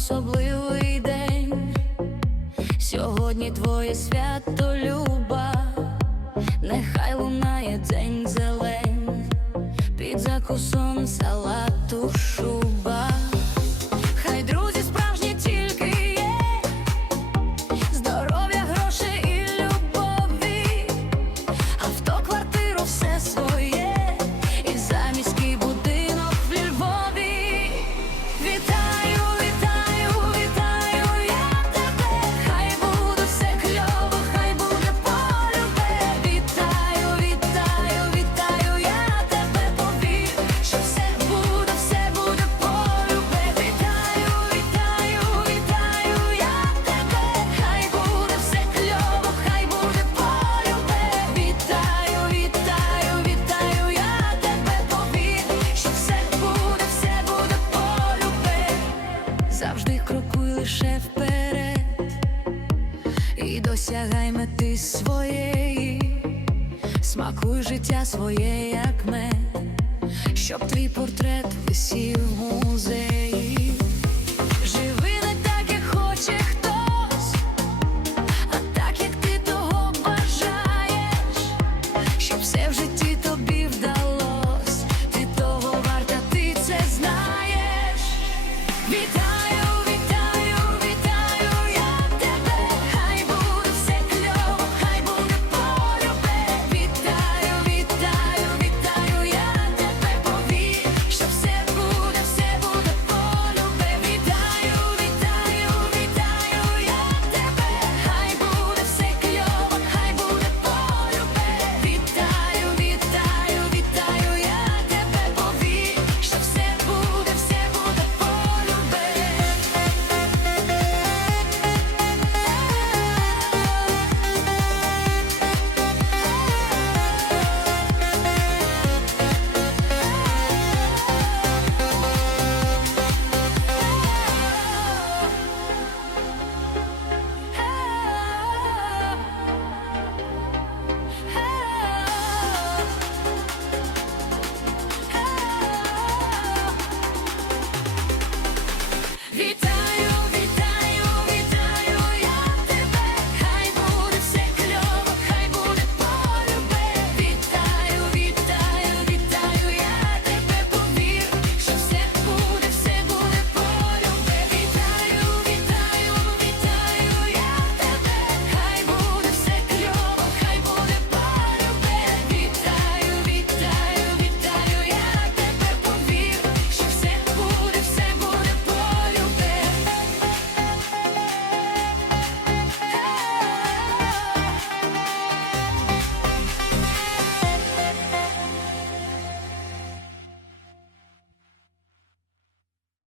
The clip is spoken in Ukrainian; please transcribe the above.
особливий день, сьогодні твоє свято люба, нехай лунає день зелень, під закусом салату шу. досягай мети своєї, смакуй життя своє, як мед, щоб твій портрет висів в музеї.